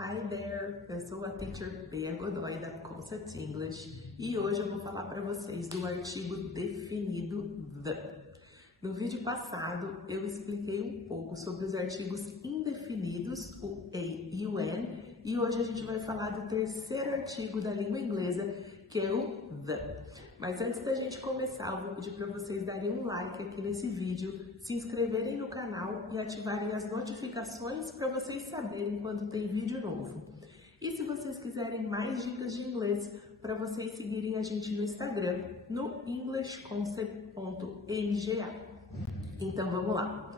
Hi there, eu sou a Teacher Bea Godoy da Concept English e hoje eu vou falar para vocês do artigo definido the. No vídeo passado eu expliquei um pouco sobre os artigos indefinidos, o a e o an, e hoje a gente vai falar do terceiro artigo da língua inglesa, que é o the. Mas antes da gente começar, eu vou pedir para vocês darem um like aqui nesse vídeo, se inscreverem no canal e ativarem as notificações para vocês saberem quando tem vídeo novo. E se vocês quiserem mais dicas de inglês, para vocês seguirem a gente no Instagram, no englishconcept.nga. Então vamos lá.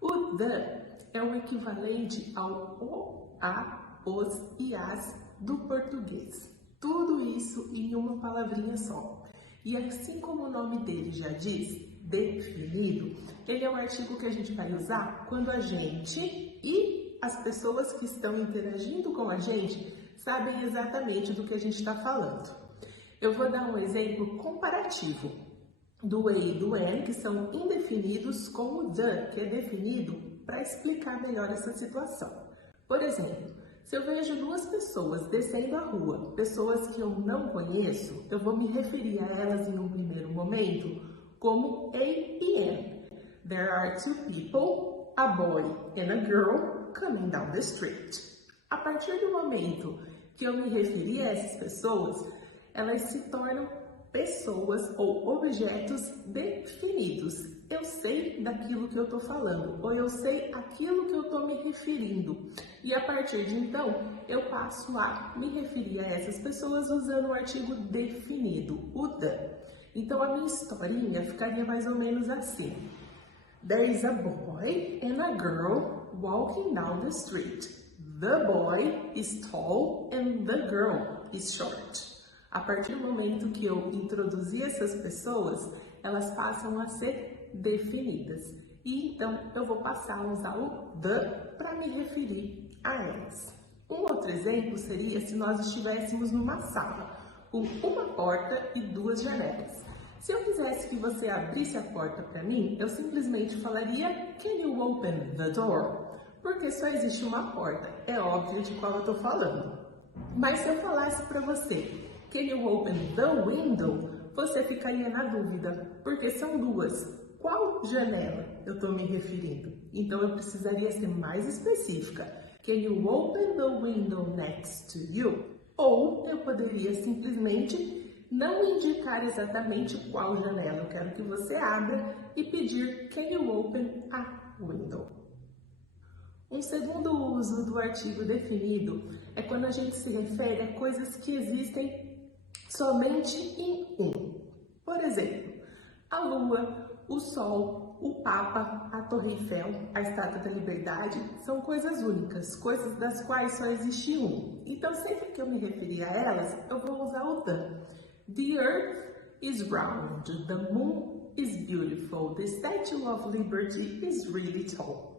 O the é o equivalente ao o, a, os e as do português. Tudo isso em uma palavrinha só. E assim como o nome dele já diz, definido, ele é um artigo que a gente vai usar quando a gente e as pessoas que estão interagindo com a gente sabem exatamente do que a gente está falando. Eu vou dar um exemplo comparativo do a e do an, que são indefinidos, com o the, que é definido, para explicar melhor essa situação. Por exemplo, se eu vejo duas pessoas descendo a rua, pessoas que eu não conheço, eu vou me referir a elas em um primeiro momento como a e an. There are two people, a boy and a girl, coming down the street. A partir do momento que eu me referi a essas pessoas, elas se tornam pessoas ou objetos definidos. Eu sei daquilo que eu estou falando, ou eu sei aquilo que eu estou me referindo. E a partir de então, eu passo a me referir a essas pessoas usando o artigo definido, o the. Então a minha historinha ficaria mais ou menos assim. There is a boy and a girl walking down the street. The boy is tall and the girl is short. A partir do momento que eu introduzi essas pessoas, elas passam a ser definidas. E então eu vou passar a usar o the para me referir a elas. Um outro exemplo seria se nós estivéssemos numa sala com uma porta e duas janelas. Se eu quisesse que você abrisse a porta para mim, eu simplesmente falaria Can you open the door? Porque só existe uma porta, é óbvio de qual eu estou falando. Mas se eu falasse para você Can you open the window? Você ficaria na dúvida, porque são duas. Qual janela eu estou me referindo? Então eu precisaria ser mais específica. Can you open the window next to you? Ou eu poderia simplesmente não indicar exatamente qual janela eu quero que você abra e pedir Can you open a window? Um segundo uso do artigo definido é quando a gente se refere a coisas que existem somente em um. Por exemplo, a lua, o sol, o Papa, a Torre Eiffel, a Estátua da Liberdade são coisas únicas, coisas das quais só existe um. Então, sempre que eu me referir a elas, eu vou usar o the. The earth is round, the moon is beautiful, the Statue of Liberty is really tall.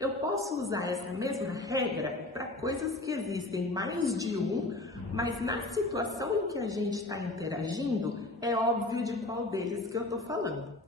Eu posso usar essa mesma regra para coisas que existem mais de um, mas na situação em que a gente está interagindo, é óbvio de qual deles que eu estou falando.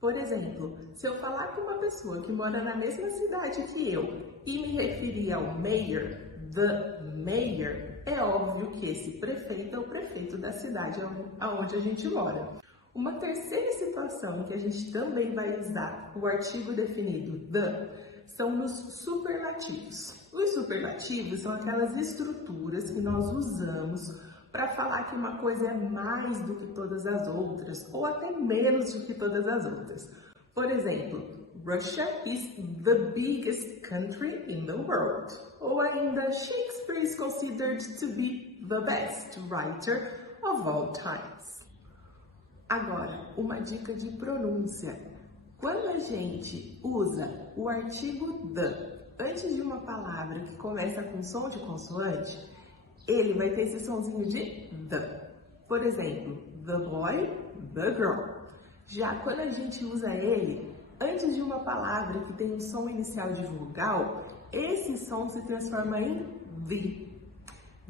Por exemplo, se eu falar com uma pessoa que mora na mesma cidade que eu e me referir ao mayor, the mayor, é óbvio que esse prefeito é o prefeito da cidade onde a gente mora. Uma terceira situação em que a gente também vai usar o artigo definido the são nos superlativos. Os superlativos são aquelas estruturas que nós usamos para falar que uma coisa é mais do que todas as outras, ou até menos do que todas as outras. Por exemplo, Russia is the biggest country in the world. Ou ainda, Shakespeare is considered to be the best writer of all times. Agora, uma dica de pronúncia. Quando a gente usa o artigo the antes de uma palavra que começa com som de consoante, ele vai ter esse sonzinho de the. Por exemplo, the boy, the girl. Já quando a gente usa ele antes de uma palavra que tem um som inicial de vogal, esse som se transforma em the.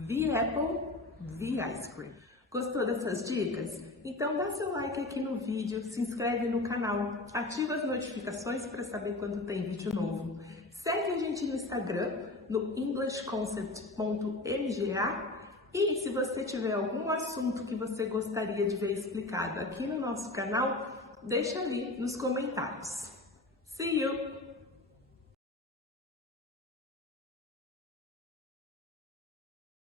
The apple, the ice cream. Gostou dessas dicas? Então dá seu like aqui no vídeo, se inscreve no canal, ativa as notificações para saber quando tem vídeo novo. Segue a gente no Instagram, no englishconcept.mga. E se você tiver algum assunto que você gostaria de ver explicado aqui no nosso canal, deixa ali nos comentários. See you!